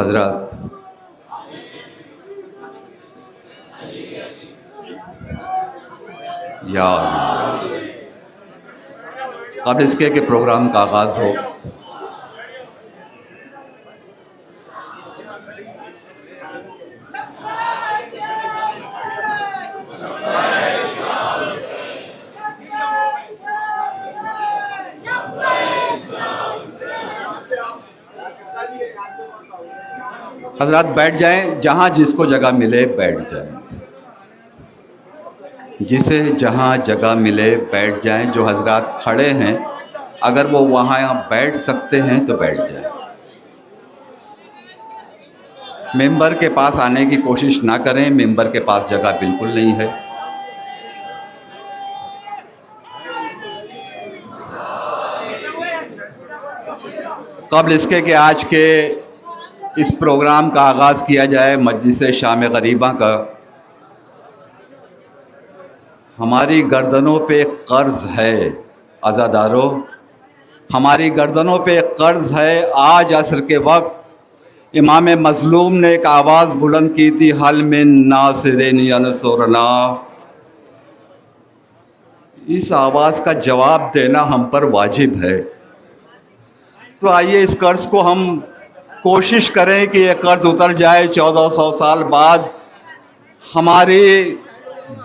हजरत या कब इसके के प्रोग्राम का आगाज़ हो। हजरत बैठ जाएं, जहाँ जिसको जगह मिले बैठ जाएं, जिसे जहाँ जगह मिले बैठ जाएं। जो हजरत खड़े हैं अगर वो वहाँ बैठ सकते हैं तो बैठ जाएं। मेंबर के पास आने की कोशिश ना करें, मेंबर के पास जगह बिल्कुल नहीं है। कबल इसके कि आज के इस प्रोग्राम का आगाज़ किया जाए मजलिस शाम गरीबा का, हमारी गर्दनों पे कर्ज़ है अज़ादारों, हमारी गर्दनों पे कर्ज़ है। आज असर के वक्त इमाम मज़लूम ने एक आवाज़ बुलंद की थी, हल मिन नासिरिन यंसुरना। इस आवाज़ का जवाब देना हम पर वाजिब है। तो आइए इस कर्ज़ को हम कोशिश करें कि ये कर्ज़ उतर जाए। 1400 साल बाद हमारी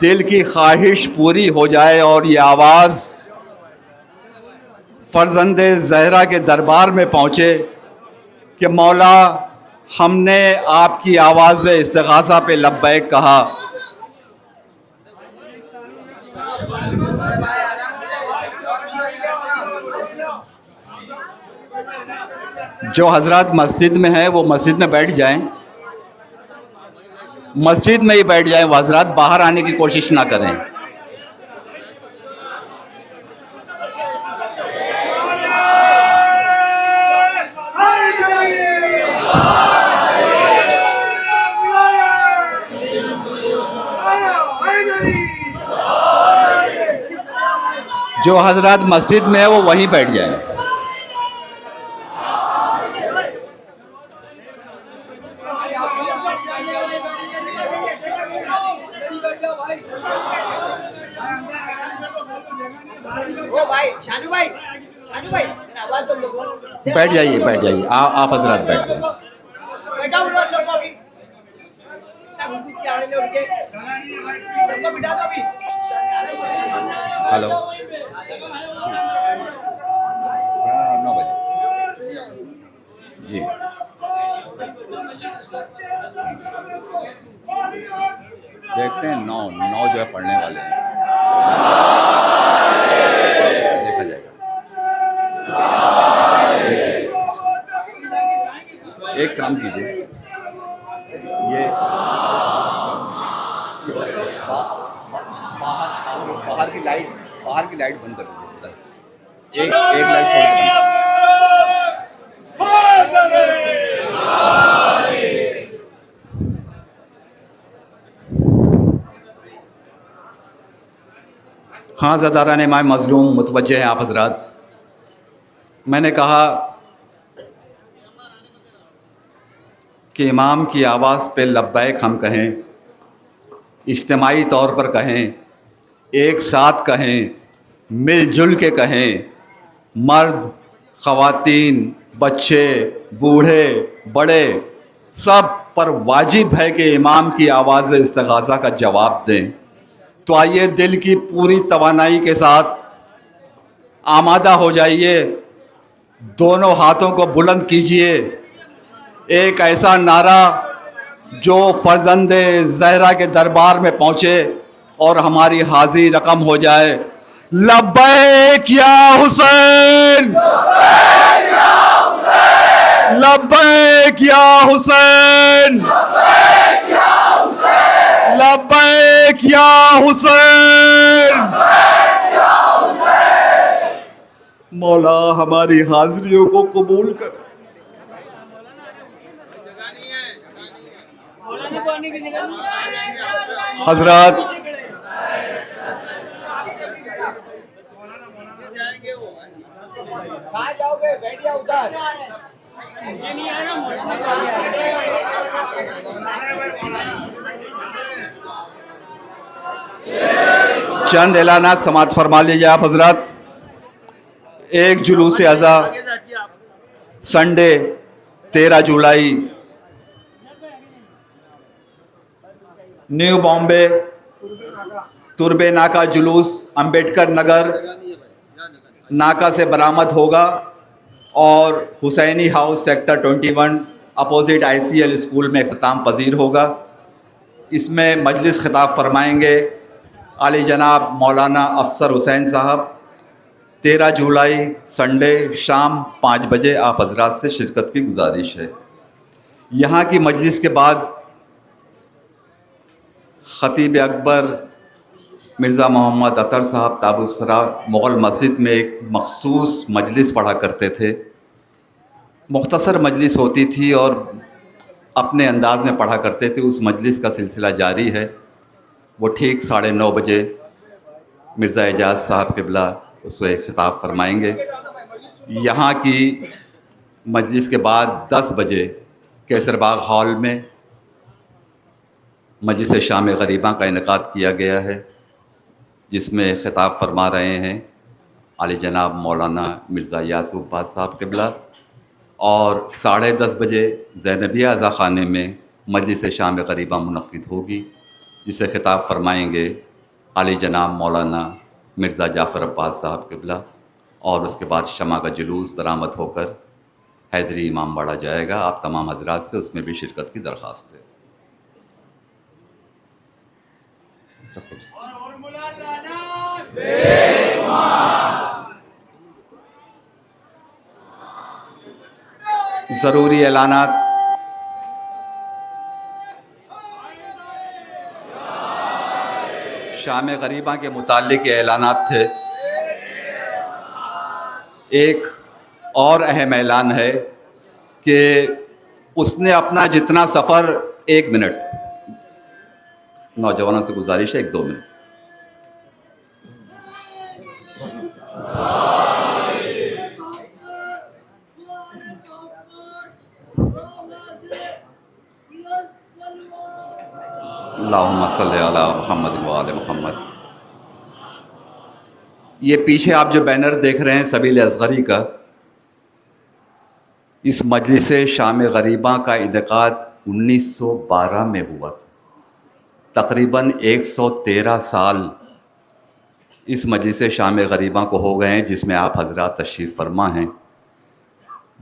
दिल की ख्वाहिश पूरी हो जाए और ये आवाज़ फ़र्ज़ंदे ज़हरा के दरबार में पहुँचे कि मौला हमने आपकी आवाज़ इस्तिग़ासा पे लब्बैक कहा। जो हजरत मस्जिद में हैं वो मस्जिद में बैठ जाएं, मस्जिद में ही बैठ जाएं। वो हजरत बाहर आने की कोशिश ना करें। जो हजरत मस्जिद में है वो वहीं बैठ जाएं। बैठ जाइए, बैठ जाइए, आप हजरत बैठ जाइए। हेलो, 9 बजे जी। देखते हैं 9 जो है पढ़ने वाले हैं, देखा जाएगा। एक काम कीजिए, ये बाहर की लाइट बंद कर दीजिए। एक लाइट छोड़ के बंद। हाँ ज़दारान इमाम मज़लूम मुतवज्जे हैं आप हजरात। मैंने कहा कि इमाम की आवाज़ पे लब्बैक हम कहें, इज्तिमाई तौर पर कहें, एक साथ कहें, मिलजुल के कहें। मर्द, ख़वातीन, बच्चे, बूढ़े, बड़े, सब पर वाजिब है कि इमाम की आवाज़ इस्तिग़ासा का जवाब दें। तो आइए दिल की पूरी तवानाई के साथ आमादा हो जाइए, दोनों हाथों को बुलंद कीजिए। एक ऐसा नारा जो फ़र्ज़ंदे ज़हरा के दरबार में पहुँचे और हमारी हाज़िरी रकम हो जाए। लब्बैक या हुसैन, लब्बैक या हुसैन, लब्बैक या हुसैन। मौला हमारी हाज़िरियों को कबूल कर। हजरत कहाँ जाओगे? बैठ जाओ उधर। चंद ऐलानात समात फरमा लीजिए आप हजरात। एक जुलूस अज़ा संडे 13 जुलाई न्यू बॉम्बे तुर्बे नाका जुलूस अंबेडकर नगर नाका से बरामद होगा और Husaini house sector 21 opposite ICL school में इख्तिताम पजीर होगा। इसमें मजलिस खिताब फरमाएंगे आली जनाब मौलाना अफसर हुसैन साहब। 13 जुलाई संडे शाम 5 बजे आप हजरात से शिरकत की गुजारिश है। यहाँ की मजलिस के बाद ख़तीब अकबर मिर्ज़ा मोहम्मद अतर साहब ताबुस्सरा मुग़ल मस्जिद में एक मखसूस मजलिस पढ़ा करते थे। मुख्तसर मजलिस होती थी और अपने अंदाज में पढ़ा करते थे। उस मजलिस का सिलसिला जारी है। वो ठीक 9:30 बजे मिर्ज़ा एजाज साहब क़िबला उससे खिताब फरमाएंगे। यहाँ की मजलिस के बाद 10 बजे कैसरबाग हॉल में मजलिस शाम ग़रीबा का इनेकाद किया गया है, जिसमें खिताब फरमा रहे हैं आली जनाब मौलाना मिर्ज़ा यासूफ बाद साहब क़िबला। और 10:30 बजे ज़ैनबिया अज़ा ख़ाने में मजलिस शाम ग़रीबा मुनक़्क़िद होगी, जिसे खिताब फरमाएंगे आली जनाब मौलाना मिर्ज़ा जाफ़र अब्बास साहब क़िबला। और उसके बाद शमा का जुलूस बरामद होकर हैदरी इमामबाड़ा जाएगा। आप तमाम हज़रात से उसमें भी शिरकत की दरख्वास्त है। ज़रूरी ऐलानात। शाम ग़रीबा के मुताल्लिक़ ऐलानात थे। एक और अहम ऐलान है कि उसने अपना जितना सफ़र 1 मिनट, नौजवानों से गुजारिश है 1-2 मिनट। अल्लाहुम्मा सल्ली अला मुहम्मद व आले मुहम्मद। ये पीछे आप जो बैनर देख रहे हैं सबील असगरी का, इस मजलिस शाम ग़रीबा का इनेकाद 1912 में हुआ था। तकरीबन 113 साल इस मजलिस शाम ग़रीबा को हो गए हैं, जिसमें आप हजरात तशरीफ़ फरमा हैं।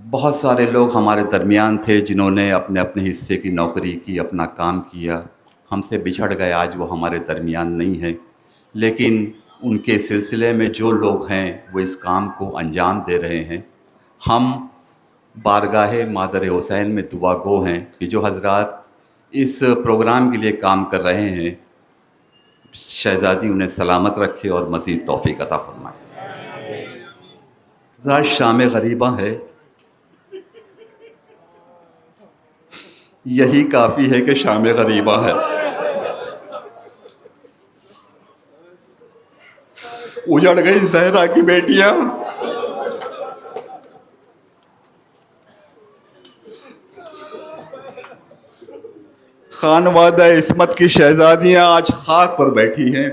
बहुत सारे लोग हमारे दरमियान थे जिन्होंने अपने अपने हिस्से की नौकरी की, अपना काम किया, हमसे बिछड़ गए, आज वो हमारे दरमियान नहीं हैं। लेकिन उनके सिलसिले में जो लोग हैं वो इस काम को अंजाम दे रहे हैं। हम बारगाह मादर हुसैन में दुआ गो हैं कि जो हजरात इस प्रोग्राम के लिए काम कर रहे हैं, शहज़ादी उन्हें सलामत रखे और मज़ीद तौफ़ीक़ अता फ़रमाए। ज़रा शाम ग़रीबा है, यही काफ़ी है कि शाम ग़रीबा है। उजड़ गई ज़हरा की बेटियां, खानवादा इस्मत की शहजादियां आज खाक पर बैठी हैं।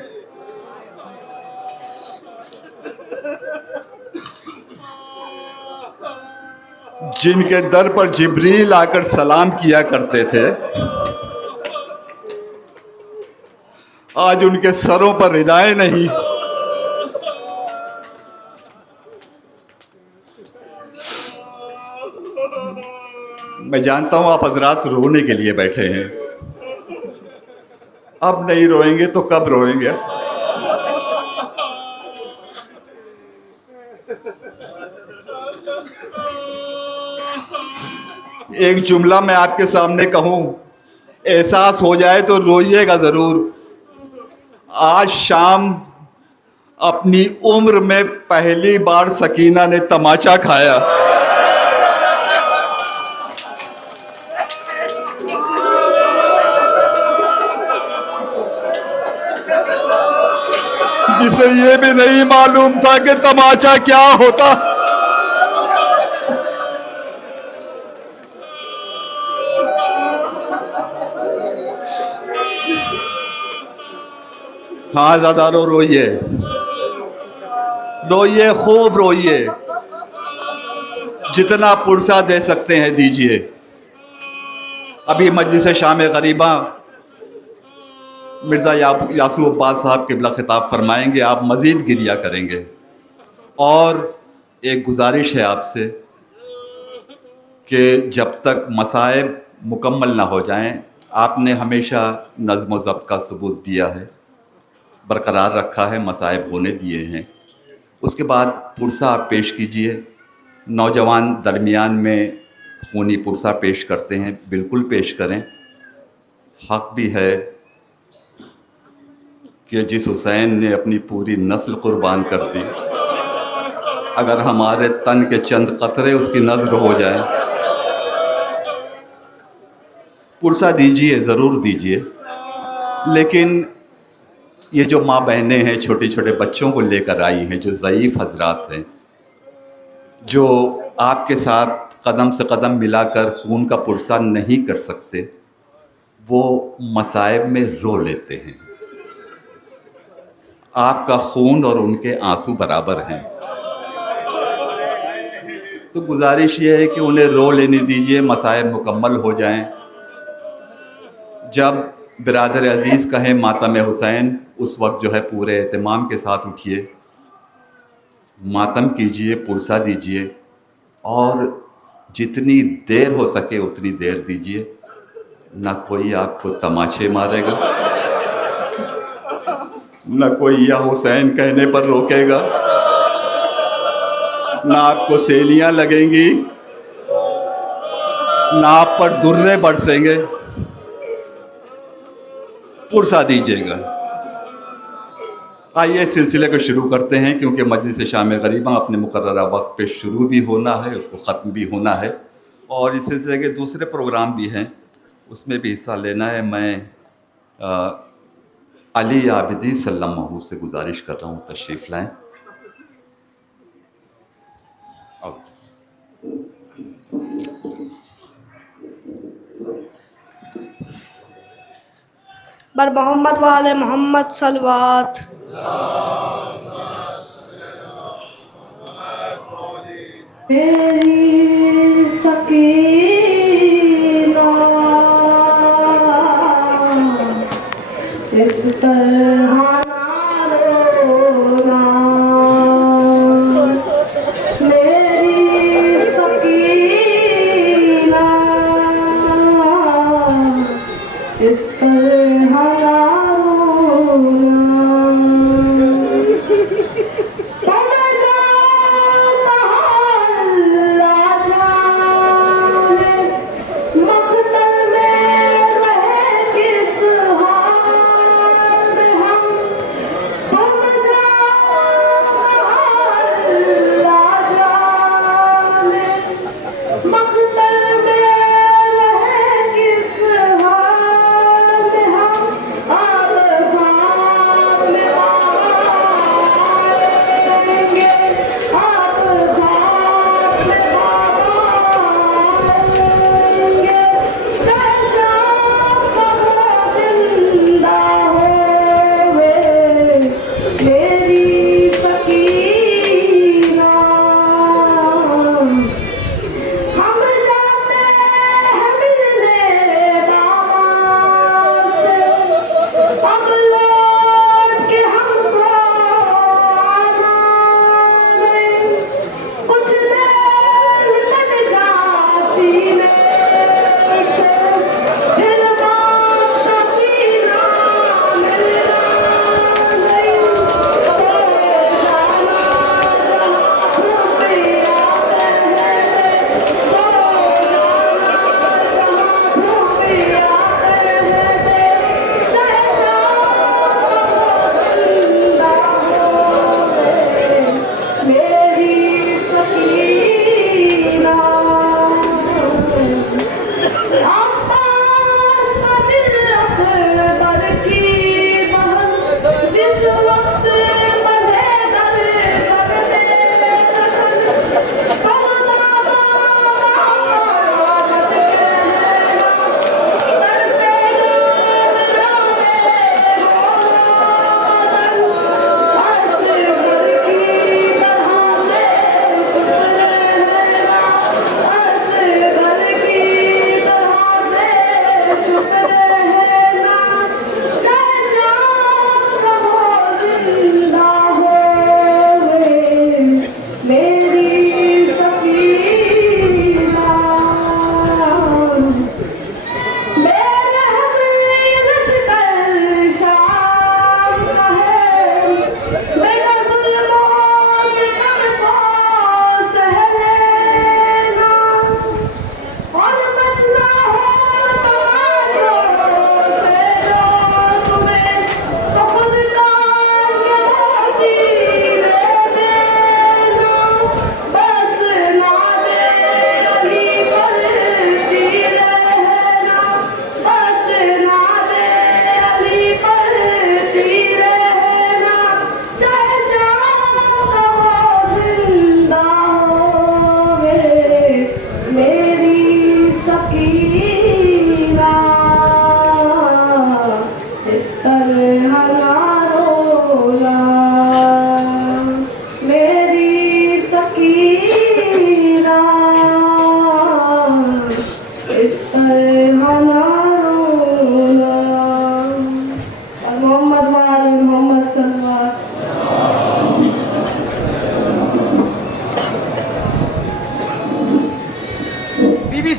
जिनके दर पर जिब्रील आकर सलाम किया करते थे, आज उनके सरों पर रिदाएं नहीं। मैं जानता हूं आप हजरात रोने के लिए बैठे हैं। अब नहीं रोएंगे तो कब रोएंगे? एक जुमला मैं आपके सामने कहूं, एहसास हो जाए तो रोइएगा ज़रूर। आज शाम अपनी उम्र में पहली बार सकीना ने तमाचा खाया। जिसे ये भी नहीं मालूम था कि तमाचा क्या होता। हाँ ज़्यादा रोइए, रोइए, खूब रोइए, जितना पुरसा दे सकते हैं दीजिए। अभी मजलिस शाम गरीबा मिर्ज़ा यासूब अब्बास साहब किबला खिताब फरमाएंगे, आप मज़ीद गिरिया करेंगे। और एक गुजारिश है आपसे कि जब तक मसाइब मुकम्मल ना हो जाएं, आपने हमेशा नज़्म व ज़ब्त का सबूत दिया है, बरकरार रखा है, मसाइब होने दिए हैं। उसके बाद पुरसा आप पेश कीजिए। नौजवान दरमियान में खूनी पुरसा पेश करते हैं, बिल्कुल पेश करें। हक़ भी है कि जिस हुसैन ने अपनी पूरी नस्ल कुर्बान कर दी, अगर हमारे तन के चंद कतरे उसकी नज़र हो जाए, पुरसा दीजिए, ज़रूर दीजिए। लेकिन ये जो माँ बहनें हैं, छोटे छोटे बच्चों को लेकर आई हैं, जो ज़ईफ़ हजरात हैं, जो आपके साथ कदम से कदम मिलाकर खून का पुरसा नहीं कर सकते, वो मसाइब में रो लेते हैं। आपका खून और उनके आंसू बराबर हैं, तो गुजारिश ये है कि उन्हें रो लेने दीजिए, मसाइब मुकम्मल हो जाएं। जब बिरादर अज़ीज़ कहें मातम हुसैन, उस वक्त जो है पूरे एहतमाम के साथ उठिए, मातम कीजिए, पुरसा दीजिए, और जितनी देर हो सके उतनी देर दीजिए। ना कोई आपको तमाचे मारेगा, ना कोई या हुसैन कहने पर रोकेगा, ना आपको सेलियां लगेंगी, ना आप पर दुर्रे बरसेंगे। पुरसा दीजिएगा। आइए सिलसिले को शुरू करते हैं, क्योंकि मजलिस शाम गरीबा अपने मुकर्ररा वक्त पे शुरू भी होना है, उसको ख़त्म भी होना है, और इस सिलसिले के दूसरे प्रोग्राम भी हैं, उसमें भी हिस्सा लेना है। मैं अली आबिदी सल्लल्लाहु से गुजारिश कर रहा हूँ, तशरीफ़ लाएँ। बर मोहम्मद वाले मोहम्मद सलवात। मेरी सकीना इस तरह ना रोना, मेरी सकीना इस तरह ना रोना।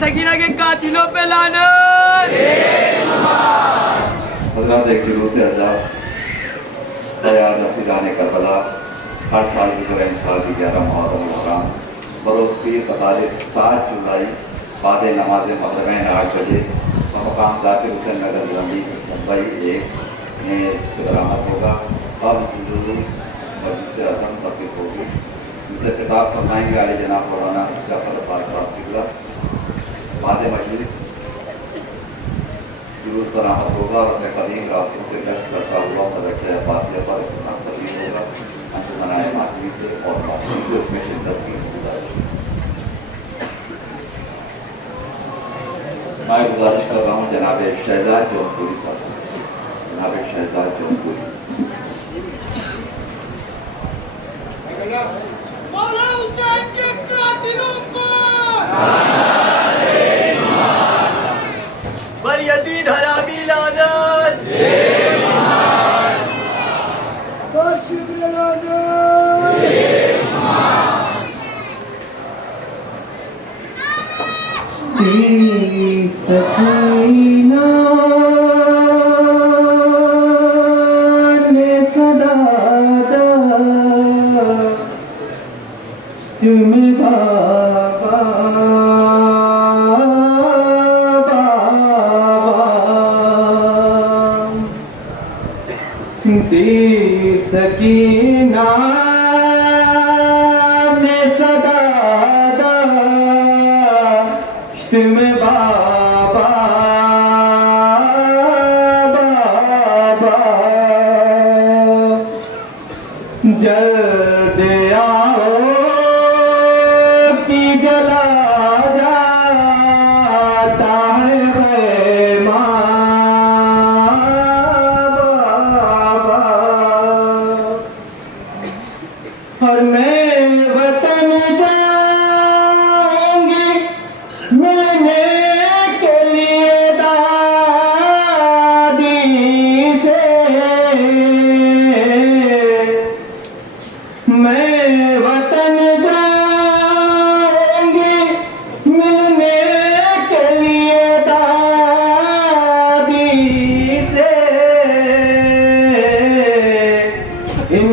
सकीना के कातिलों पे लानत। हज़रत एक जुलूस अज़ा तैयार नसीरान करबला हर साल की तरह इस साल की 11 मुहर्रम हराम बरोज़ की तारीख 7 जुलाई बाद नमाज मगरिब 8 बजे मकाम जाकिर हुसैन नगर लंबी मुंबई 1 में बरामद होगा। अब जुलूस मस्जिद आज़म तब्दील होगी। इनसे खिताब फरमाएंगे आले जनाब मौलाना जाफर साहब किबला। बाद मजलिस जुलूस बरामद होगा और अपने कदीम रास्तों से गश्त करता हुआ मदरसे फातिहा पर तब्दील होगा। अंजुमन मातमी से और मातमी से उसमें शिद्दत की गुजारिश। मैं गुजारिश कर रहा हूँ जनाब शहजाद जौनपुरी साहब, जनाब शहजाद जौनपुरी। मौला हुसैन के कातिलों पर यजीद हरामी लानत। शिब्र लानत। सकीना ने सदा तुम बाबा सकीना ने सदा तुम बाबा बाबा जल्द आओ कि जला जाता है बाबा और मैं वतन जाऊंगी मिलने के लिए दादी से। मैं वतन जाऊंगी मिलने के लिए दादी से। इन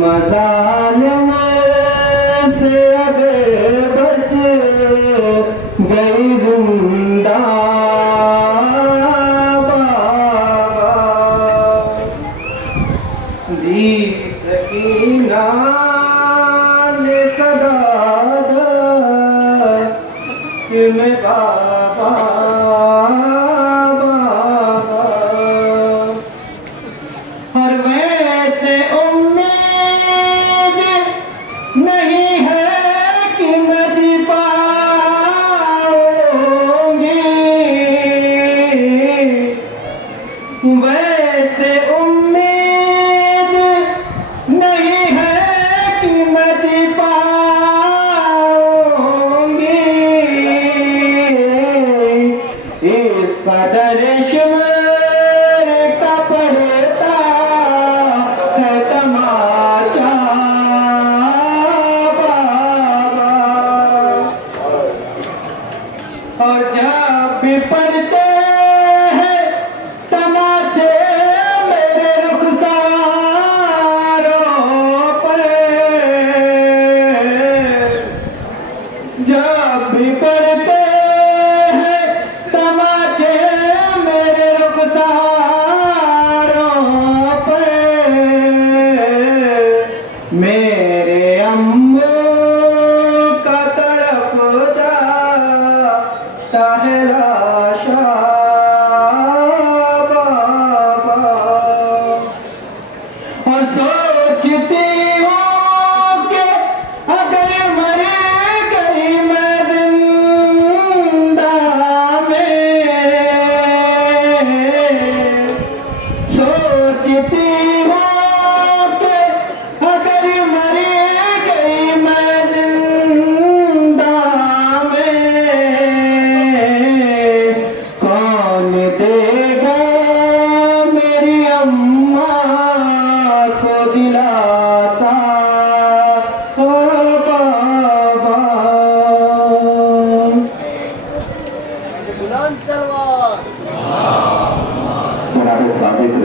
मज़ालिम से अगर बच गई जिंदा बाबा दी सकीना ने सदा तुम बाबा बाबा और वैसे उम्मीद नहीं है कि मैं जी पाऊंगी। वैसे उम्मीद नहीं है कि मैं जी पाऊंगी।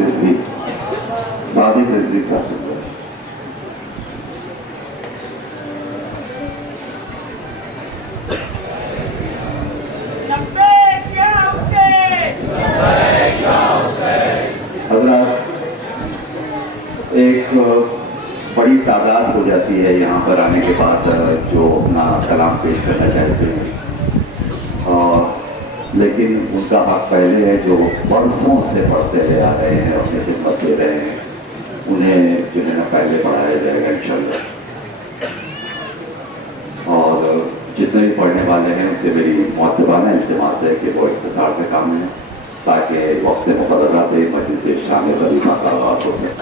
नजदीक शादी नजदीक कर सकते हैं। हजरत, एक बड़ी तादाद हो जाती है यहाँ पर आने के बाद जो अपना कलाम पेश करना चाहते हैं, और लेकिन उनका हक पहले है जो बरसों से पढ़ते हुए आ रहे हैं, अपने खिदमत दे रहे हैं, उन्हें जिन्हें पहले पढ़ाया जाएगा इंशाल्लाह। और जितने भी पढ़ने वाले हैं उनसे मेरी मौजूदाना इल्तिमास है कि वो इख्तिसार से काम लें ताकि वक्त मुक़र्ररा पे मस्जिद से शामिल वजीफा का आगाज़ हो जाए।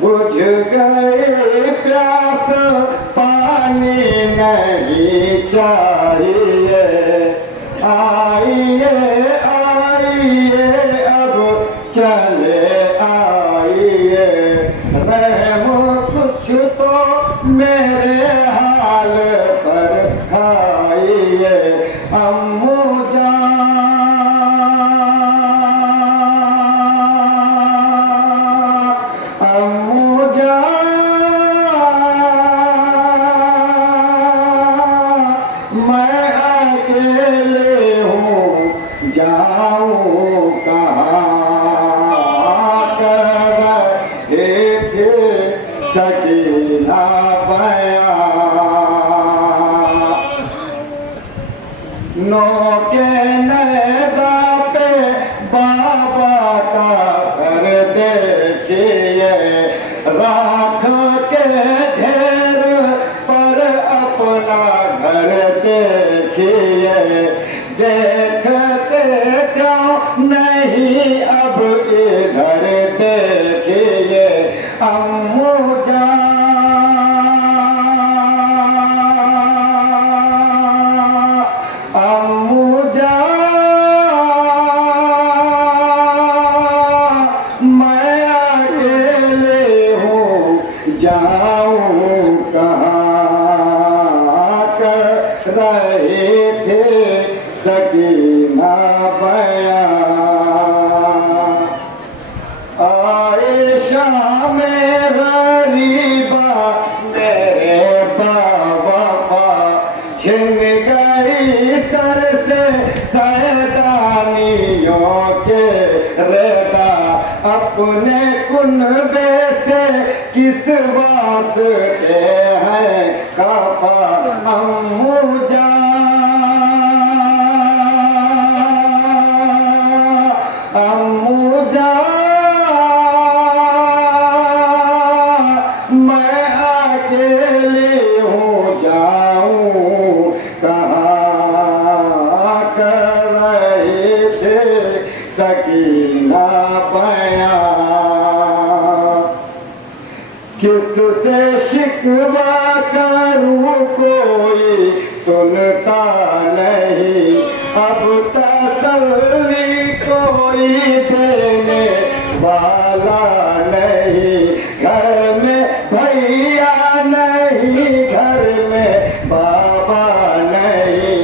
बुझ गए प्यास पानी नहीं चाहिए, आइए आइए अब चले आइए, रहम कुछ तो मेरे हाल पर खाइए। अम्मू सकीना बया नौके नैदा पे बाबा का सर देखिए, राख के ढेर पर अपना घर देखिए, देखते क्यों नहीं अब इधर देखिए। अम्मू मैं अकेले हूँ जाऊँ कहाँ कर रहे थे सकीना बया। आयशा में गरीबा मेरे बाबा छिन गई सर से सैदानियों के रेदा, अपने कुनबे से किस बात के हैं काफा। अम्मू मैं अकेले हूँ जाऊँ कहाँ कर रहे थे सकीना बया। किससे शिकवा करूँ कोई सुनता नहीं, अब तसल्ली कोई देने वाला नहीं। घर में भैया नहीं, घर में बाबा नहीं,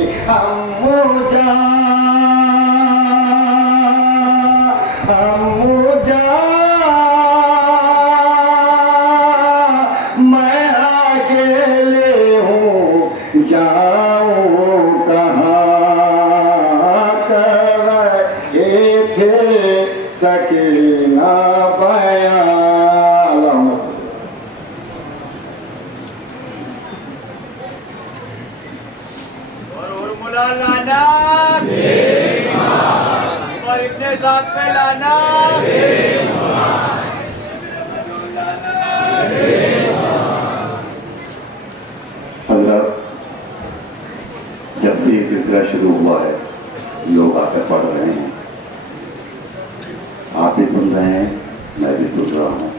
फैलाना। हजरत, जब से ये सिलसिला शुरू हुआ है लोग आकर पढ़ रहे हैं, आप भी सुन रहे हैं, मैं भी सुन रहा हूँ।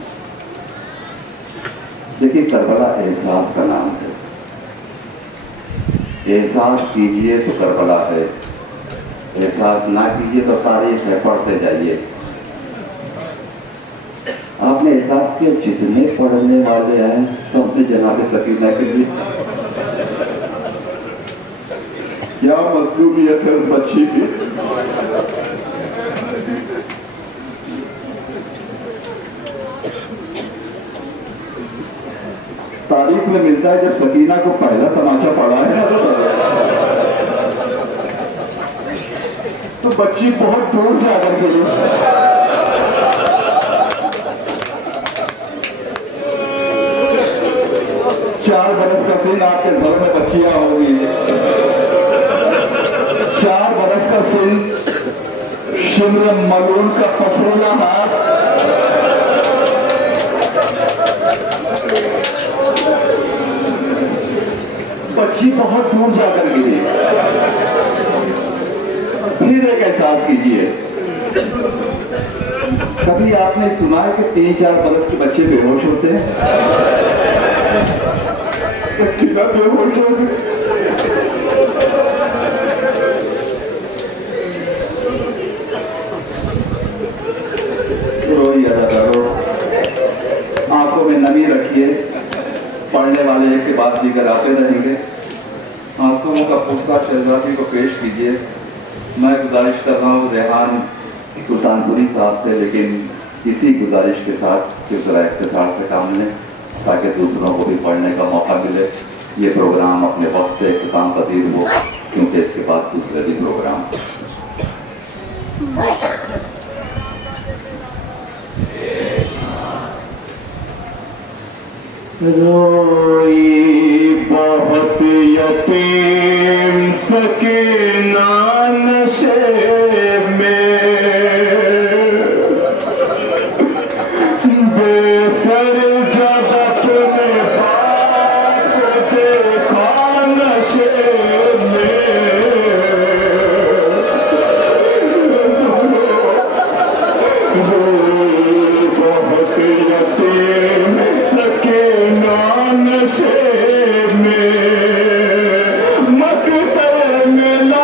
देखिए, करबला एहसास का नाम है। एहसास कीजिए तो करबला है, एहसास ना कीजिए तो तारीख है, पढ़ते जाइए। आपने एहसास किया जितने पढ़ने वाले हैं सबसे जनाब सकीना के लिए क्या मजलूमियत है उस बच्ची की। तारीख में मिलता है जब सकीना को पहला तमाचा पड़ा है तो बच्ची बहुत दूर जाकर के 4 बरस का सिन आपके घर में बच्चियां होगी। 4 बरस का सिन शिम्र मलून का पफरूला हाथ, बच्ची बहुत दूर जाकर गिरी। फिर एक एहसास कीजिए, कभी आपने सुना है कि 3-4 बरस के बच्चे बेहोश होते हैं? कितना बेहोश हो गए। आंखों में नमी रखिए, पढ़ने वाले एक के बाद दीगर आते रहेंगे। आंखों का पुस्ता शहजादी को पेश कीजिए। मैं गुजारिश कर रहा हूँ रेहान सुल्तानपुरी साहब से, लेकिन इसी गुजारिश के साथ सिलसिला इख्तिसार से काम लें ताकि दूसरों को भी पढ़ने का मौका मिले। ये प्रोग्राम अपने वक्त से इख्तिताम पसीर हो, क्योंकि इसके बाद दूसरे भी प्रोग्राम। रोई बहुत यतीम सकीना नशे में, बेसर जब अपने बाप देखा नशे में, बहुत यतीम सकीना नशे में, मकतल मिला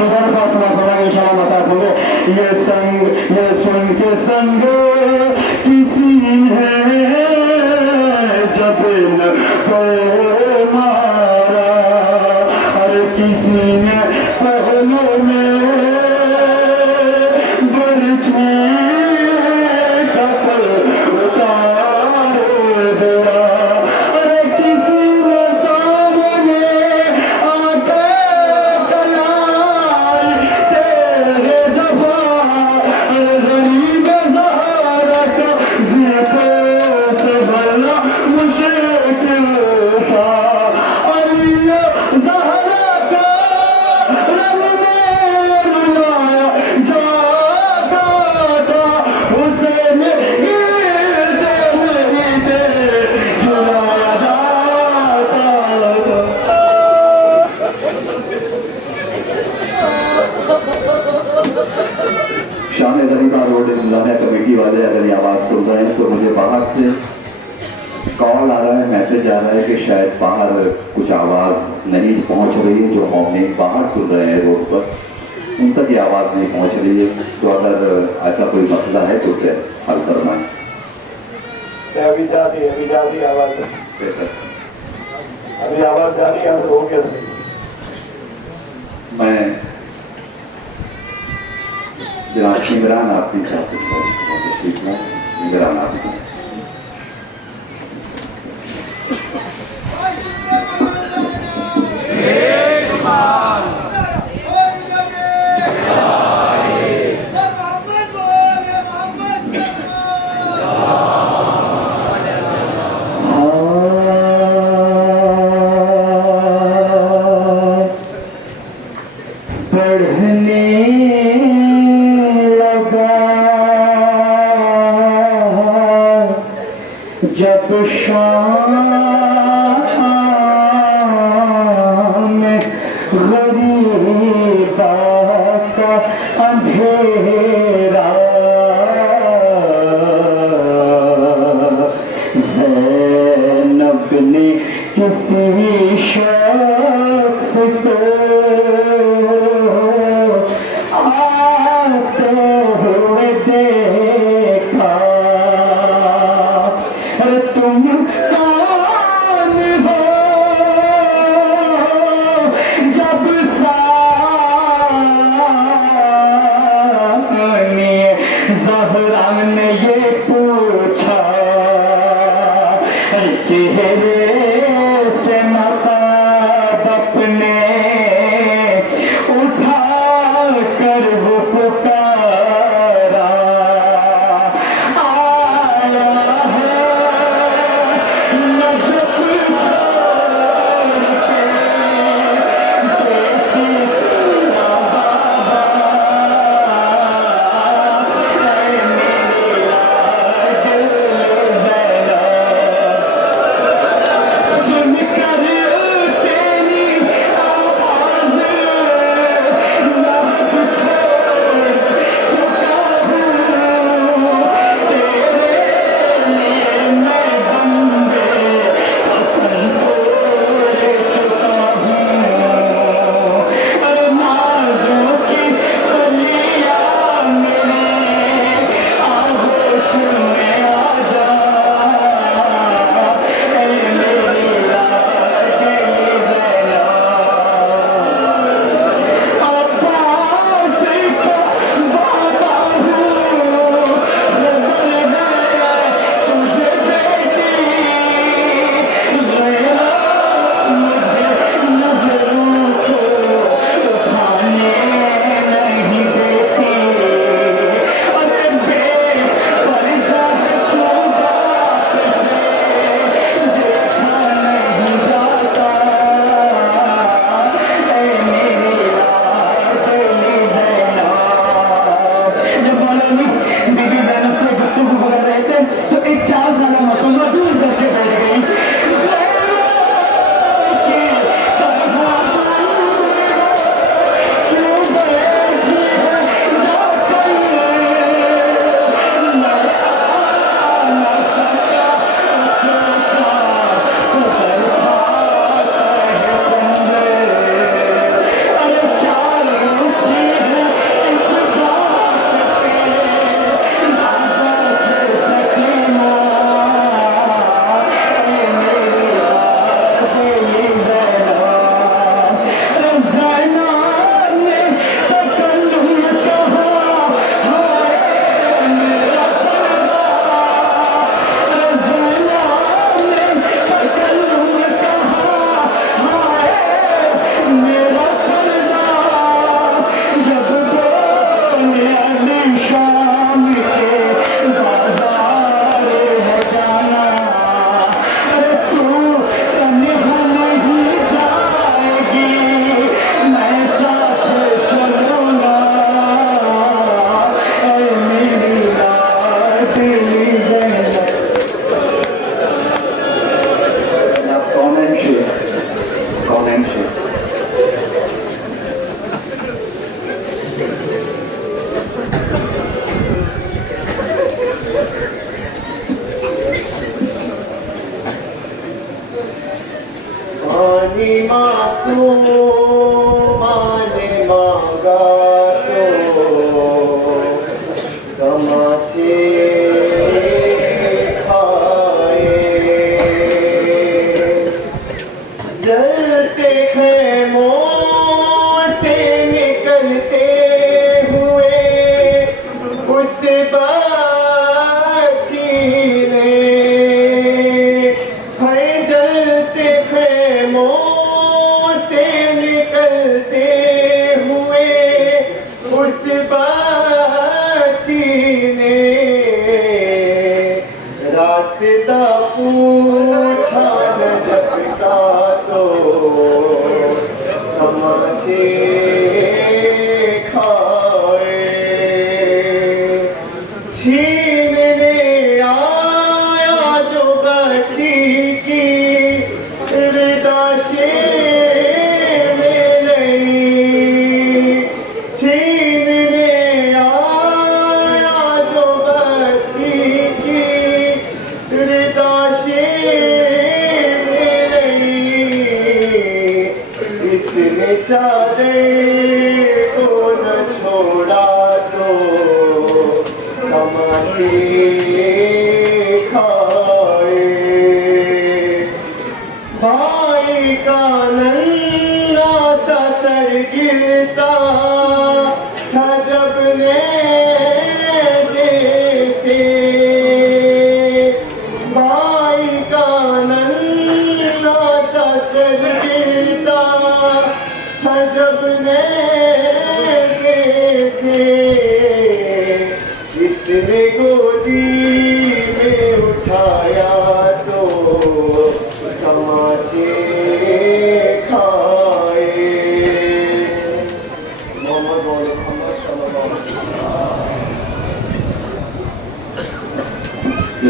उधर फासला थोड़ा इंशाल्लाह मसाज होंगे। ये संग ये सुन के संग किसी है जब न को मारा, अरे किसी ने पहले में बरछी कपल उतार दिया, अरे किसी ने सामने आके चलाई तेरे जफा, गरीब ज़हरा का ज़िक्र से भला मुश्किल था, अली ज़हरा का रब में रुलाया जाता था, हुसैन गिरते नहीं थे रुलाया जाता था। शाम गरीबा रोड मुलाना कमेटी वाले अगर ये आवाज़ सुन रहे हैं तो मुझे बाहर से कॉल आ रहा है, मैसेज आ रहा है कि शायद बाहर कुछ आवाज़ नहीं पहुंच रही है, जो हम बाहर सुन रहे हैं रोड पर उन तक ये आवाज़ नहीं पहुंच रही है। तो अगर ऐसा कोई मसला है तो उसे हल करवाएं। अभी जा रही आवाज़, अभी आवाज़ जा रही है, हो गया। मैं जनाब इमरान आफी साहब इमरान आफी पढ़ने लगा जब शाम गरीबा का अंधेरा, ज़ैनब ने किसी शख्स को आते हुए देखा, तुम कौन हो, जब सामने ज़हरा ने ये पूछा, चेहरे से न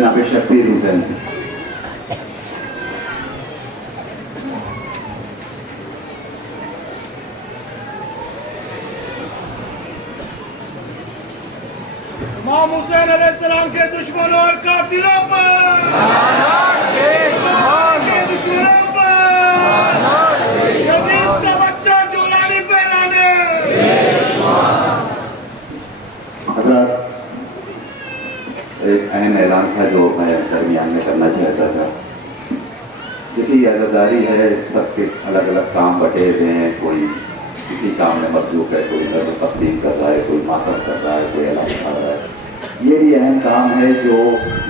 जनाब शब्बीर हुसैन। इमाम हुसैन अलैहिस्सलाम के दुश्मनों और कातिलों पर के दुश्मनों पर यजीद का बच्चा जुलानी फैलाने। हज़रत, एक अहम ऐलान था जो मैं दरमियान में करना चाहता था। देखिए, अज़ादारी है, सबके अलग अलग काम बटे हुए हैं। कोई किसी काम में मसरूफ़ है, कोई नज़र तक़सीम कर रहा है, कोई मातम कर रहा है, कोई ऐलान कर रहा है। ये भी अहम काम है जो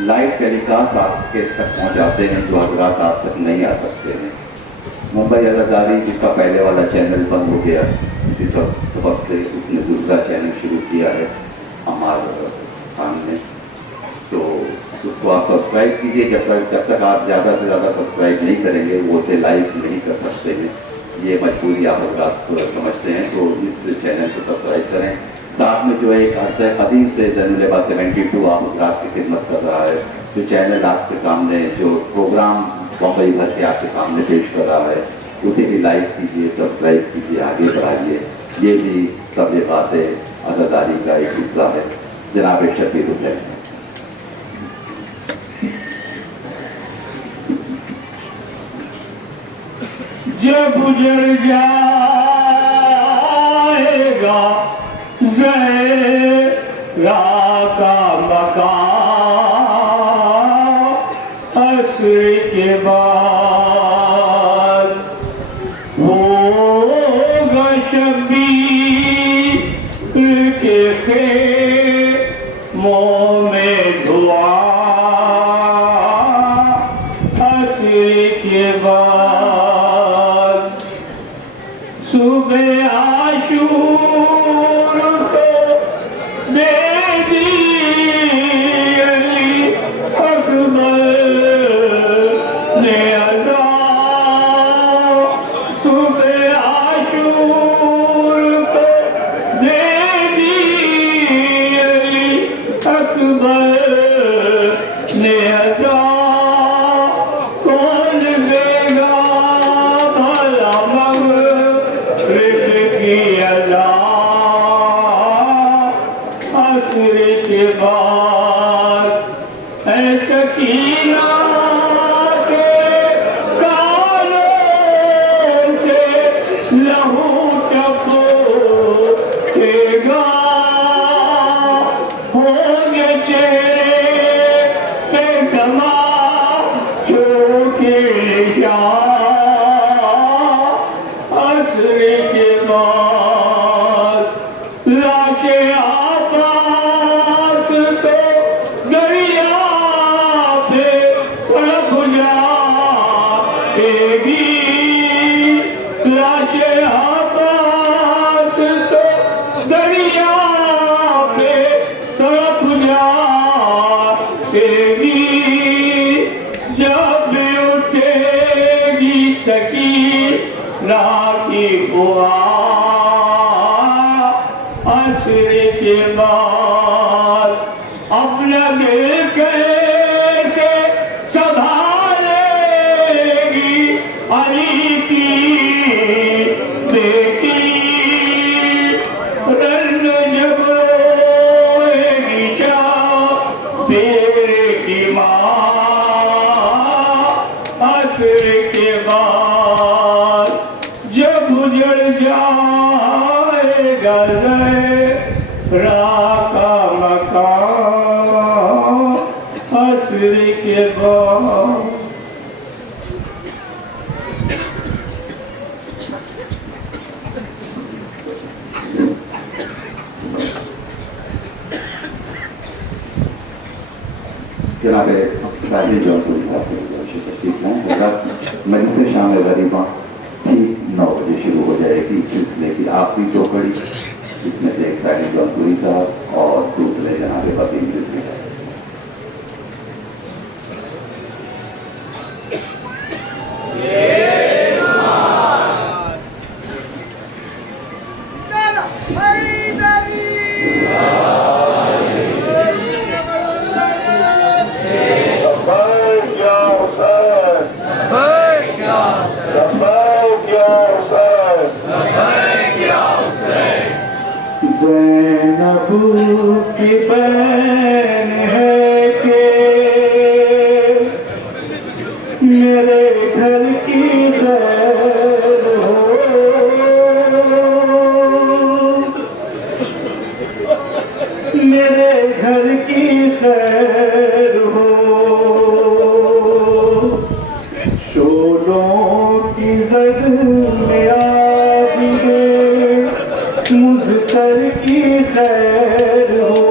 लाइव टेलीकास्ट आपके तक पहुँचाते हैं, जो हज़रात आप तक नहीं आ सकते हैं। मुंबई अज़ादारी, जिसका पहले वाला चैनल बंद हो गया, इसी सबक से उसने दूसरा चैनल शुरू किया है हमारे सामने। तो उसको आप सब्सक्राइब कीजिए। जब तक आप ज़्यादा से ज़्यादा सब्सक्राइब नहीं करेंगे, वो उसे लाइव नहीं कर सकते हैं। ये मजबूरी आप हज़रात समझते हैं, तो इस चैनल को सब्सक्राइब करें। साथ में जो एक अर्ज़ कदीम से ज़ैनुल-ए-बा 72 आप हज़रात की खिदमत कर रहा है, जो चैनल आपके सामने जो प्रोग्राम बम्बई भर के आपके सामने पेश कर रहा है, उसे भी लाइक कीजिए, सब्सक्राइब कीजिए, आगे बढ़ाइए। ये भी सब ये बातें अज़ादारी का एक हिस्सा है। जनाब शब्बीर हुसैन। जब गुजर जाएगा ज़हरा का मकान, असर के बाद होगा शब्बीर के खेमों में धुआं, असर के बाद सुबह आशूर को दे दी अली अकबर ने अदा। सुबह आशूर को दे दी अली अकबर ने अदा। कौन देगा भला मग़रिब की अदा। असर के बाद ऐ सकीना के कानों से लहू टपकेगा। होंगे चेहरे पे तमाचों के निशान। असर के बाद लाशें आबाद तो दरिया पे तड़प जाएगी। लाशें आबाद तो दरिया पे तड़प जाएगी। जब उठेगी सकीना की बुआ। असर के बाद अपना दिल कैसे संभालेगी अली की बेटी। रन जब रोएगी शब्बीर की माँ। असर के बाद जब गुजर जाएगा ज़हरा का मकान। असर के बाद जनाब साहिल जौनपुरी साहब के तशरीफ हैं। हज़रात, मजलिस शाम ग़रीबा ठीक 9 बजे शुरू हो जाएगी। इस सिलसिले की आखिरी 2 कड़ी, इसमें से एक साहिल जौनपुरी साहब और दूसरे जनाब हबीब रिज़वी साहब। हैदरी प्रभु की बहन है के मेरे घर की खैर हो, मेरे घर की खैर हो। शोलों की जद में आज मुझकर की खैर हो,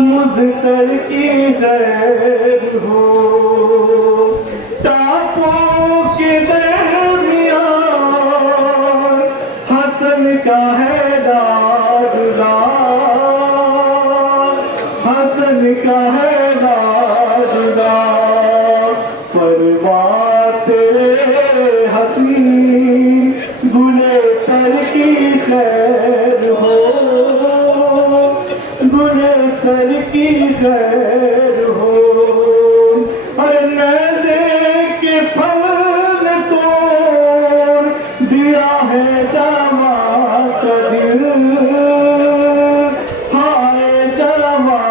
मुझकर की खैर हो। टापों के दरमियान हसन का है दादला, हसन का है दादला। परवाह तेरे हसीन गुले सर की खैर हो, गुले सर की खैर हो। अरे नैज़े के फल तोड़ दिया है जमा का दिल, हाय जमा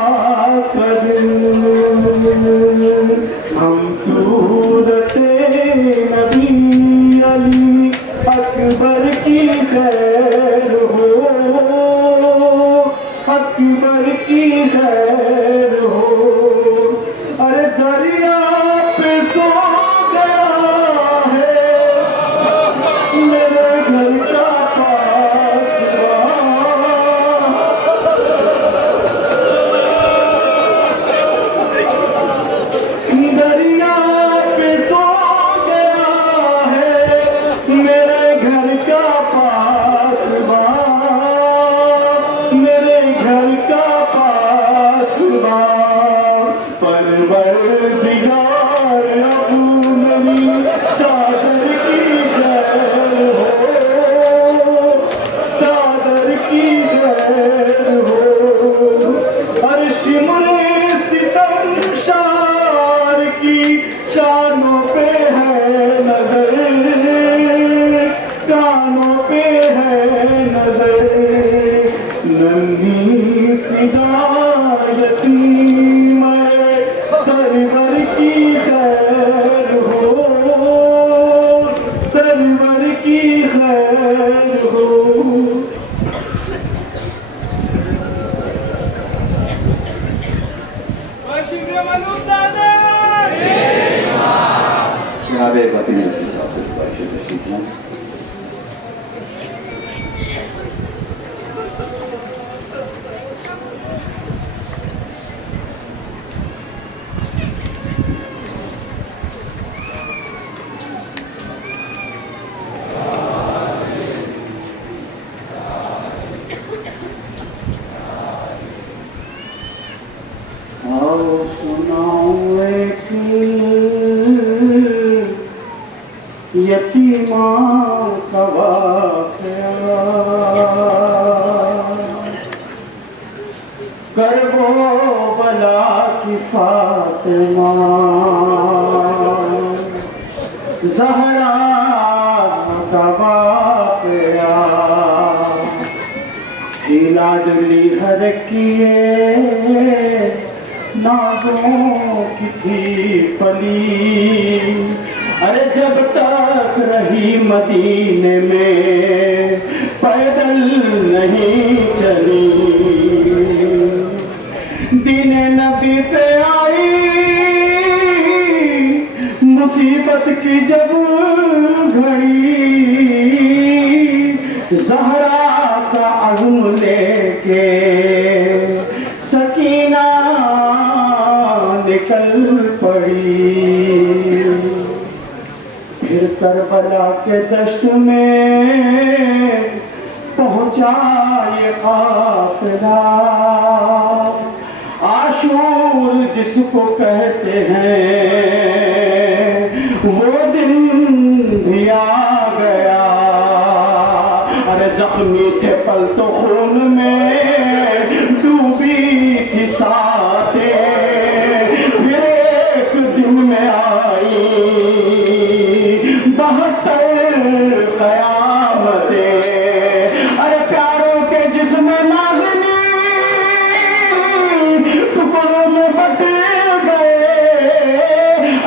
का दिल। हम सूरते नबी अली अकबर की खैर हो, अकबर की खैर हो। अरे दरिया पे सो गया है मेरे घर का पासवा, दरिया पे सो गया है मेरे घर का पासवा, मेरे घर का पासवा। परवरदिगार अबू नबी चादर की खैर हो, चादर की खैर हो। हर शिमरे सितम शार की कानों पे है नजर, कानों पे है नजर। नन्ही सी यतीम सरवर की खैर हो, सरवर की खैर हो। जनाब वकील नसीर साहब से बातचीत तशरीफ लाएं। आओ सुनाऊं एक यतीमा का वाक़या, करबो बला की फातिमा ज़हरा का वाक़या। इलाज ली हर किए नाज़ों की थी पली। अरे जब तक रही मदीने में पैदल नहीं चली, दिन नबी पे आई मुसीबत की जब घड़ी, ज़हरा का अज़्म लेके सकीना निकल पड़ी। फिर करबला के दश्त में पहुंचा ये काफिला। आशूर जिसको कहते हैं वो दिन भी आ गया। अरे जख्मी थे पल तो खून में डूबी थी साथे, फिर एक दिन में आई 72 कयामतें। अरे प्यारों के जिसमें नाज़नी टुकड़ों में बट गए,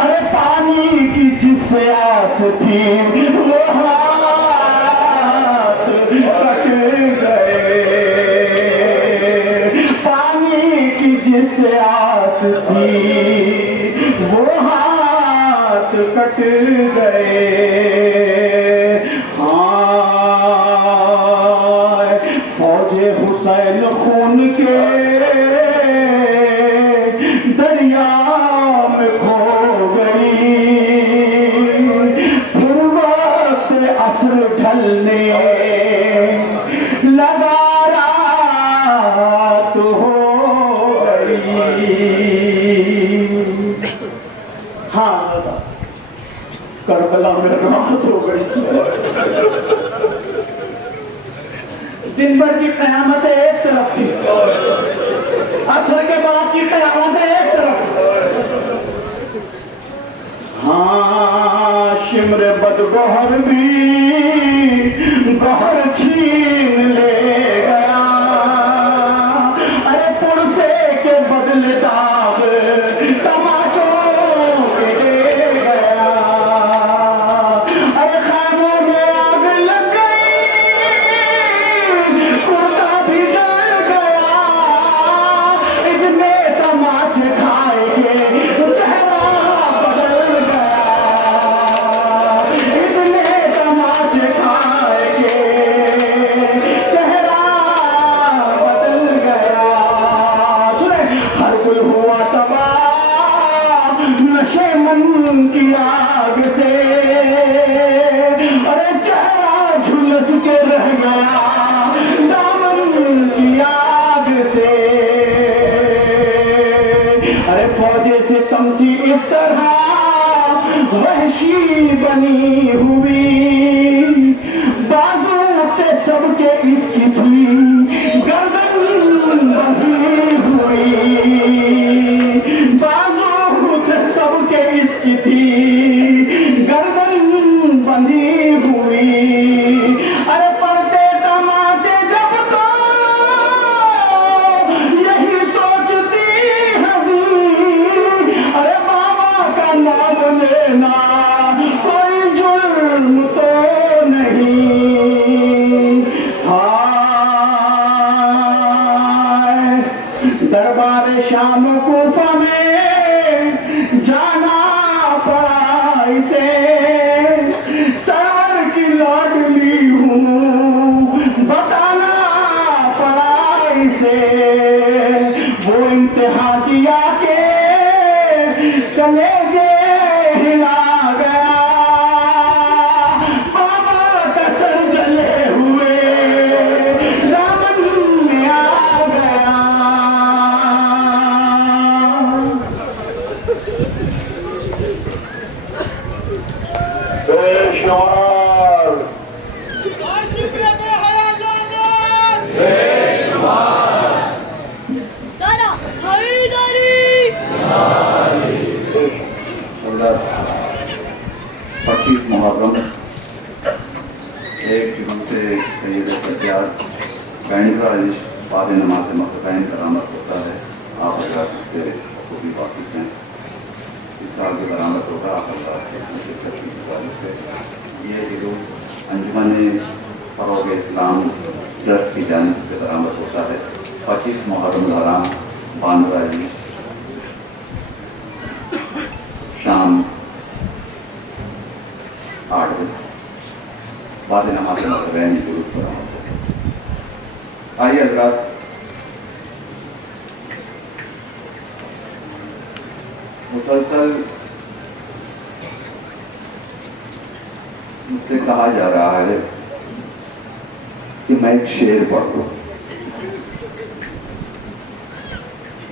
अरे पानी की जिससे आस थी वो हाथ कट गए, पानी की जिससे आस थी वो हाथ कट गए। हाँ, फौजे हुसैन खून के दरिया में खो गई, फिर वक्त असर ढलने लगा रात हो गई। हाँ, करबला में रात हो गई। दिन भर की कयामत एक तरफ थी, असर के बाद की कयामत एक तरफ। हाँ, शिमर बदगोहर भी गौहर छीन ले गया, अरे पुरसे के बदले दाग तमाचों के दे गया, अरे खानों में आग लग गई, कुर्ता भी जल गया, इतने तमाचे खाए के चेहरा बदल गया, इतने तमाचे खाए के चेहरा बदल गया। सुने, हर कोई हुआ तबाह नशे मन की आग से, अरे चेहरा झुलस के रह गया दामन की आग से, अरे फौजे से तमची इस तरह वहशी बनी हुई, बाजू पे सबके इसकी थी गर्दन बंधी हुई, बाजू पे सबके इसकी थी गर्दन बंधी हुई, अरे पलटे तमाचे जब तो यही सोचती हंसी, अरे बाबा का नाम लेना कोई जुर्म तो नहीं। हाय, दरबार शाम कूफा में जाना पड़ा इसे, सरवर की लाडली हूँ बताना पड़ा इसे, वो इम्तिहा किया के कलेजे हिला गया, बाबा का सर जले हुए दामन में आ गया। बेशुमार दादा खरीदारी 25 मुहर्रम 1 जून से सैयद सज्जाद बैंड्रा बाद नमाज मकदैन बरामद होता है। आप हज़रात से खूबी वाकिफ हैं। इस साल की बरामद होगा आप हज़रात से ये जुलूस अंजुमन फ़रोग़ इस्लाम ट्रस्ट की जानिब से बरामद होता है। 25 मुहर्रम दौरान बानवा शाम 8 बजे बाद नमाज मकदैन जुलूस बरामद होगा। आइए हज़रात, मुसलसल मुझसे कहा जा रहा है कि मैं एक शेर पढ़ दूं।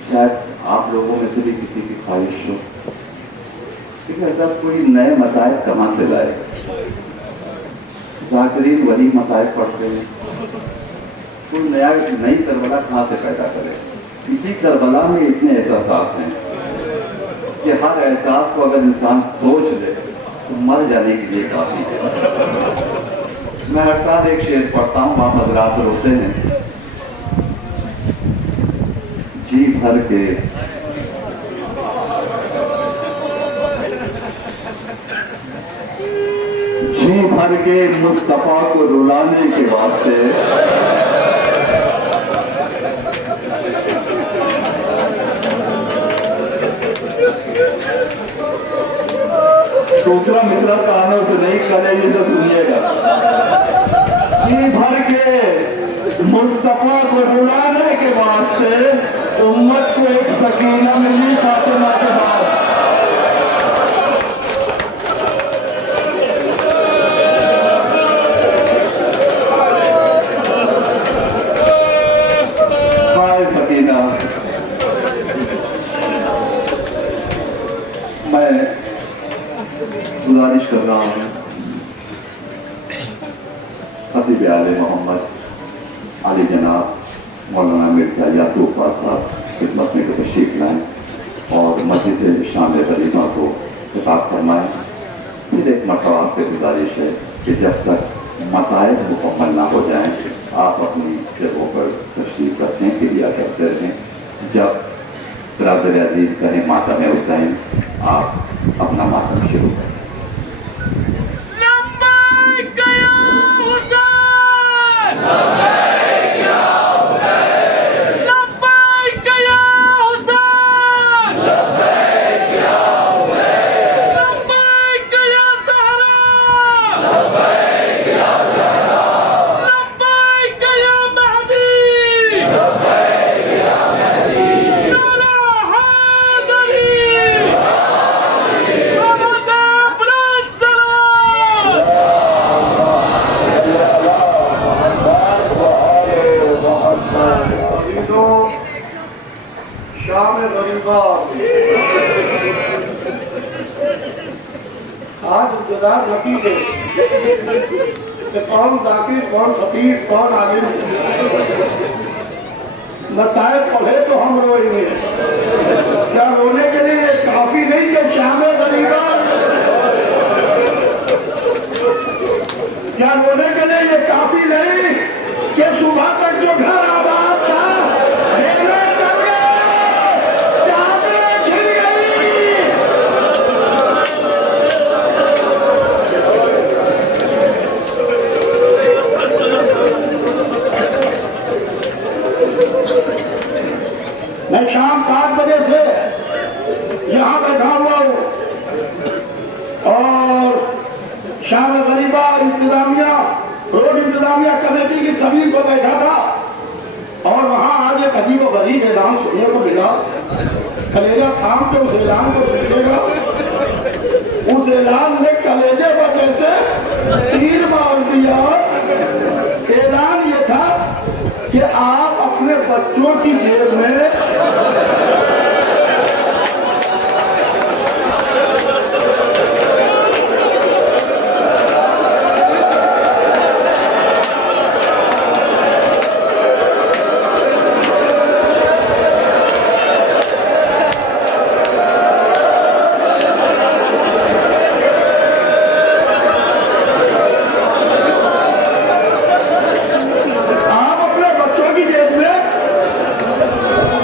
शायद आप लोगों में से भी किसी की ख्वाहिश हो कि ऐसा कोई नए मसाइल कहाँ से लाए। ज़ाकिरीन वही मसाइल पढ़ते हैं, कोई नई करबला कहाँ से पैदा करे। इसी करबला में इतने एहसास हैं कि हर एहसास को अगर इंसान सोच ले तो मर जाने के लिए काफी है। मैं हर साल एक शेर पढ़ता हूँ, वहाँ हजरात रोते हैं। जी भर के मुस्तफा को रुलाने के वास्ते दूसरा मित्रा कानों से नहीं, कलेजे से सुनिएगा। जी भर के मुस्तफा को रुलाने के वास्ते उम्मत को एक सकीना मिली फातिमा के बाद। हाय सकीना, मैं गुजारिश कर रहा हूँ खतीब आले मोहम्मद अली जनाब मौलाना मिर्जा याकूब साहब खिदमत में तशरीफ लाएं और मस्जिद शामिल खलीफा को खिताब फरमाएं। फिर एक मरतबा आपसे गुजारिश है कि जब तक मसाइल मुकम्मल ना हो जाएं आप अपनी जगहों पर तशरीफ रखने के लिए करते रहें। जब बरादर अजीज कहें मातम हुसैन, आप अपना मातम शुरू करें। आज इंतजार न कीजिए कि कौन जाकिर, कौन खतीब, कौन आलिम। मसाइल पढ़े तो हम रोएंगे, क्या रोने के लिए काफी नहीं कि शामे गरीबा? क्या रोने के लिए ये काफी नहीं कि सुबह तक जो घर आबाद था मैं शाम 5 बजे से यहाँ बैठा हुआ हूँ और शाम गरीबा इंतजामिया, रोड इंतजामिया कमेटी की सभी को बैठा था और वहाँ आज एक अजीब व गरीब ऐलान सुनने को मिला। कलेजा थाम के उस ऐलान को सुनिएगा। उस ऐलान में कलेजे पर जैसे तीर मार दिया। ऐलान ये था कि आप अपने बच्चों की जेब में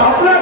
अपने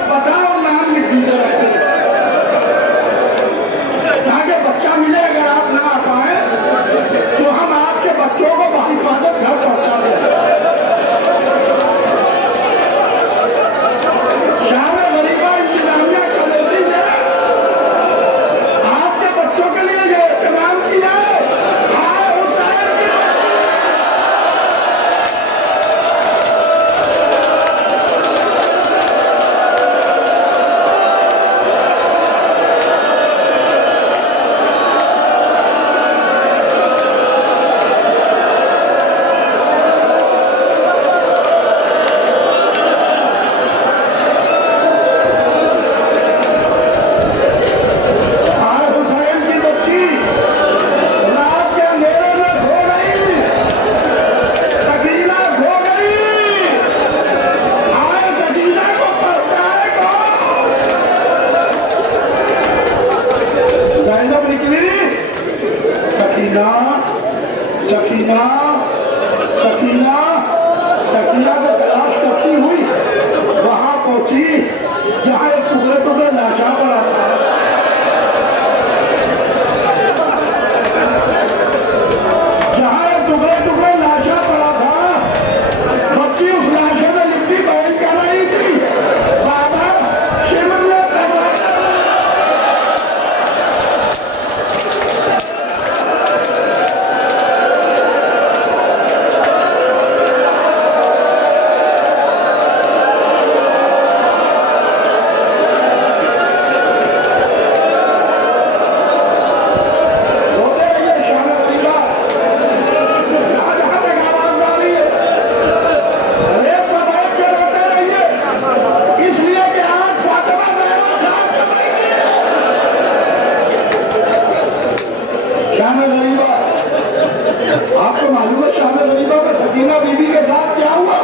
सकीना बीबी के साथ क्या हुआ?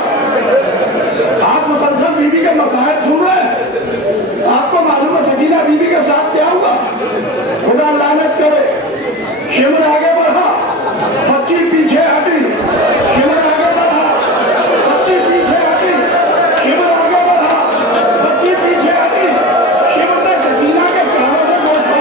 आप मुसलसल बीबी के मसाइल सुन रहे हैं, आपको मालूम है सकीना बीबी के साथ क्या हुआ? खुदा लानत करे, शिमर आगे बढ़ा, बच्ची पीछे हटी, शिमर आगे बढ़ा, बच्ची पीछे हटी, शिमर आगे बढ़ा, बच्ची पीछे हटी, शिमर ने सकीना के कानों से गोश्त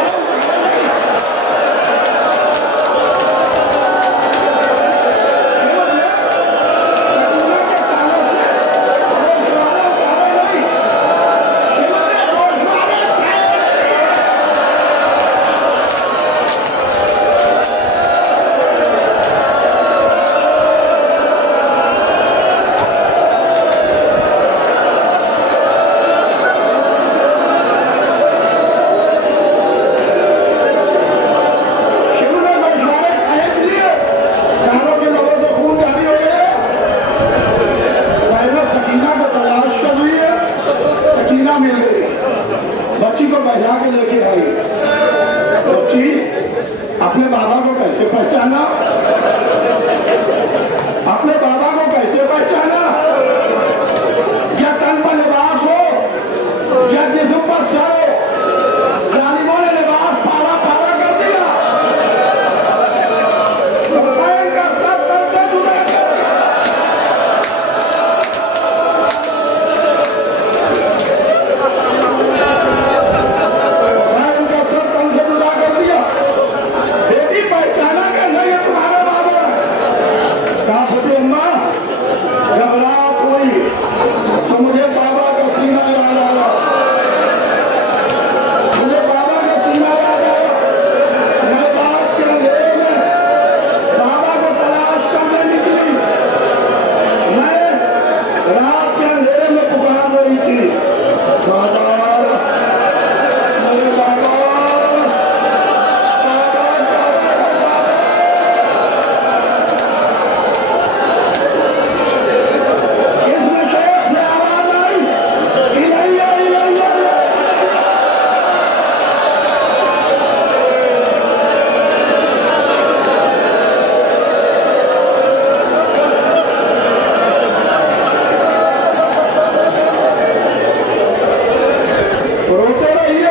बच्ची को बहला के लेके आई। बच्ची अपने बाबा को कैसे पहचाना? अपने बाबा को कैसे पहचाना? या तन पर लिबास हो या जिस्म पर सर हो, जालिमों ने लिबास पारा पारा कर दिया। हुसैन का सब तन से जुदा कर दिया। पहचाना क्या नहीं है तुम्हारा बाबा? कहा फतेह अम्मा, जब रात हुई तो मुझे बाबा का सीना याद आया, मुझे बाबा का सीना याद आया। मैं रात के अंधेरे में बाबा को तलाश करने निकली। मैं रात के अंधेरे में पुकार रही थी, बाबा, मेरे बाबा। रोते रहिए,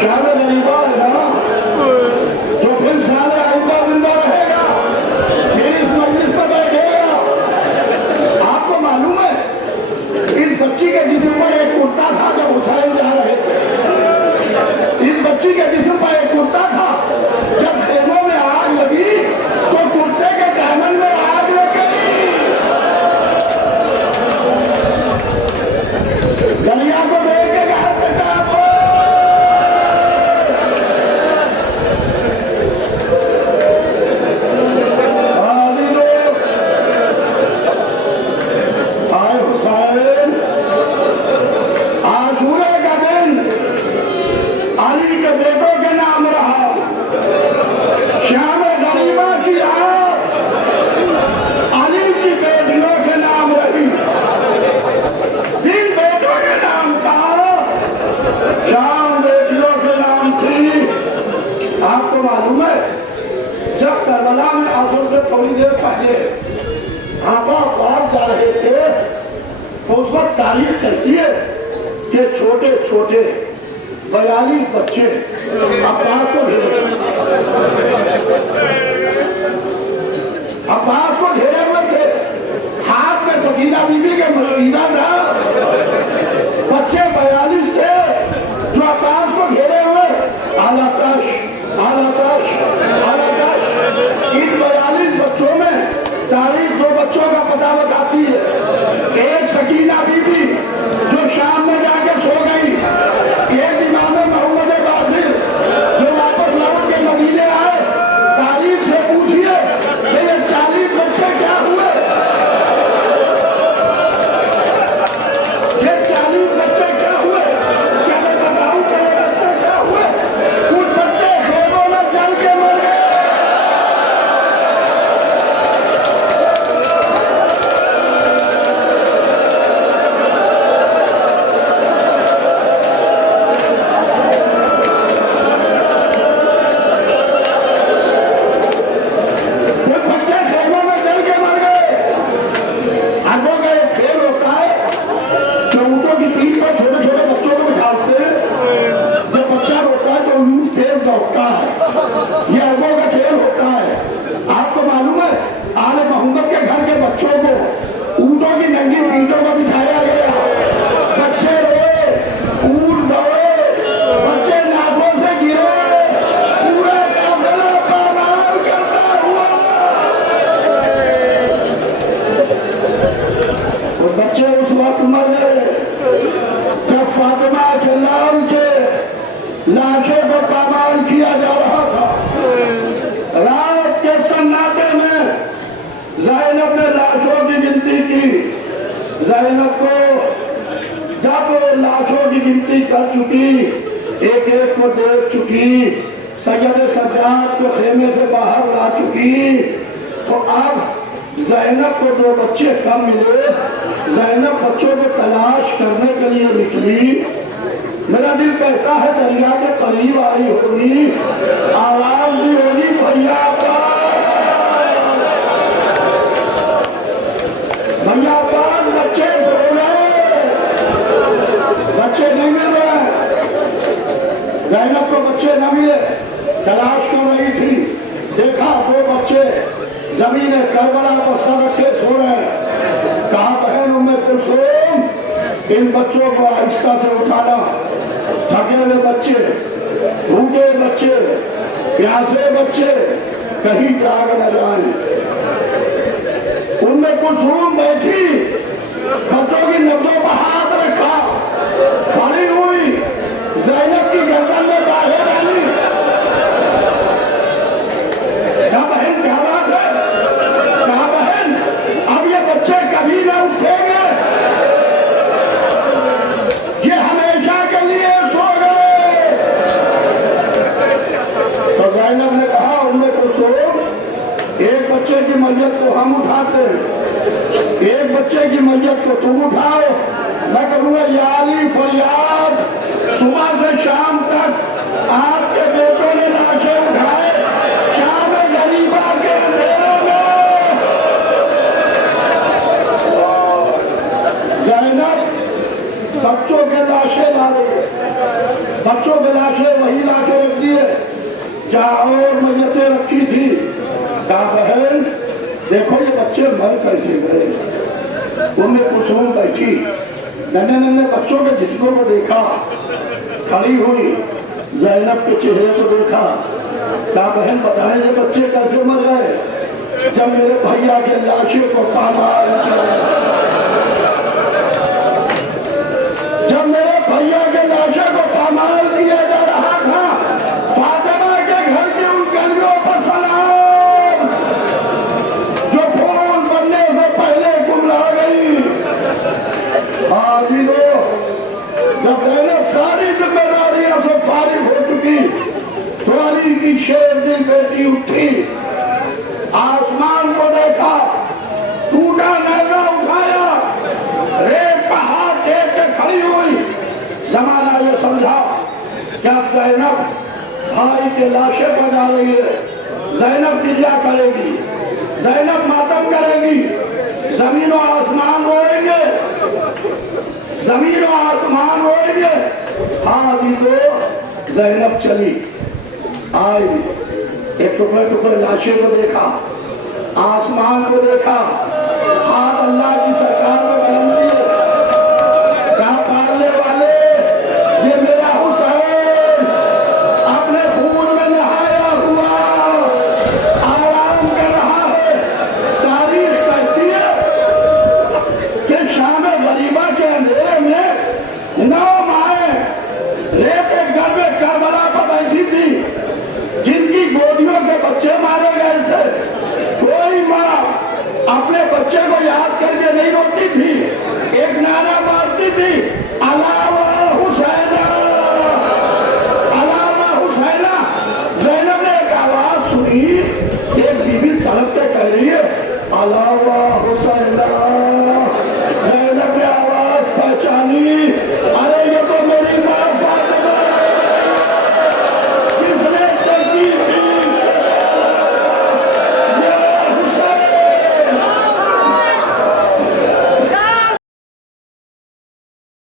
शाम गरीबा है ना, तो फिर साले आइंदा जिंदा रहेगा, फिर इस मजलिस पर बैठेगा। आपको मालूम है इस बच्ची के जिस्म पर एक कुर्ता था जब हुसैन जा रहे थे। इस बच्ची के जिस्म पर एक कुर्ता था, जब खेमों में आग लगी तो कुर्ते के दामन में आग लग गई। दरिया को देख के कहा आए हुसैन, आशूरा का दिन अली के बेटों के नाम रहा, शाम गरीबा की रात अली की बेटियों के नाम रही। दिन बेटों के नाम था, शाम बेटियों के नाम थी। आपको मालूम है जब करबला में असर से थोड़ी देर पहले आका पार जा रहे थे तो उस वक्त तारीफ कहती है कि छोटे छोटे 42 बच्चे अब्बास को घेरे हुए थे। हाथ में सकीना बीबी के मसीना था, बच्चे 42 थे जो अब्बास को घेरे हुए। आला तश, आला तश, आला तश। इन 42 बच्चों में तारीख 2 बच्चों का पता बताती है। एक सकीना बीबी जो शाम में जाके सो गई, एक इमाम मोहम्मद बाकिर जो वापस लौट के मदीने आए। तारीख से पूछिए कि ये 40 बच्चे क्या हुए? ये 40 बच्चे क्या हुए? क्या मैं बताऊं कि ये बच्चे क्या हुए? कुछ बच्चे खेतों में जल के मर गए। ज़ैनब को जब लाशों की गिनती कर चुकी, एक एक को देख चुकी, सैयद सज्जाद को खेमे से बाहर ला चुकी, तो अब ज़ैनब को दो बच्चे कम मिले। ज़ैनब बच्चों को तलाश करने के लिए निकली। मेरा दिल कहता है दरिया के करीब आई होगी, आवाज भी होगी भैया भैया पास बच्चे ढूंढे, बच्चे नहीं मिल रहे। ज़ैनब को बच्चे न मिले, तलाश कर रही थी। देखा दो बच्चे जमीन करबला पर सर रखे सो रहे हैं। कहा बहन उम्मे कुलसूम, इन बच्चों को आहिस्ता से उठाना। थके हुए बच्चे, भूखे बच्चे, प्यासे बच्चे कहीं जाग न जाए। उनमें कुलसूम बैठी, बच्चों की नब्जों पर हाथ रखा, खड़ी हुई, ज़ैनब की गर्दन में बाहें डाली। क्या बहन, क्या बात है? क्या बहन, अब ये बच्चे कभी ना उठेंगे, ये हमेशा के लिए सो गए। तो ज़ैनब ने कहा उनमें कुलसूम, एक बच्चे की मैयत को हम उठाते, एक बच्चे की मैयत को तुम उठाओ। मैं करूँगा याली फरियाद, सुबह से शाम तक आपके बेटों ने लाशें उठाए, शाम गरीबा के अंधेरों में। ज़ैनब बच्चों के लाशें ला रही, बच्चों के लाशें वही लाके रख दिए जहाँ और मैयतें रखी थी। कहा बहन देखो ये बच्चे मर कैसे गए। उनमें कुलसूम बैठी, नन्हे नन्हे बच्चों के जिस्मों को देखा, खड़ी हुई, ज़ैनब के चेहरे को देखा। कहा बहन बताएं ये बच्चे कैसे मर गए। जब मेरे भैया के लाशों को पामाल किया, जब मेरे भैया के लाशों को पामाल किया जा रहा था, फातिमा के घर के उन गलियों पर सलाम जो फूल बनने से पहले गुमला गई। आदमी जब ज़ैनब सारी जिम्मेदारियों से फारिग हो चुकी, तो अली की शेर दिल बेटी उठी, आसमान को देखा, टूटा नैना उठाया, रेत का हाथ देख के खड़ी हुई। जमाना ये समझा कि अब ज़ैनब भाई के लाशें बजा रही है, ज़ैनब गिरिया करेगी, ज़ैनब मातम करेगी, जमीन और आसमान रोएंगे, जमीन और आसमान रोएंगे। हाँ अभी तो ज़ैनब चली आई, एक टुकड़े टुकड़े लाशें को देखा, आसमान को देखा, हाथ अल्लाह की सरकार में बुलंदी है। कहा पालने वाले ये मेरा हुसैन अपने खून में नहाया हुआ आराम कर रहा है। तारीख कहती है कि शाम गरीबा के अंधेरे में 9 माएं रेत के घर में करबला पर बैठी थी, जिनकी गोदियों के बच्चे मारे गए थे। कोई माँ अपने बच्चे को याद करके नहीं रोती थी, एक नारा मारती थी, अल्लाह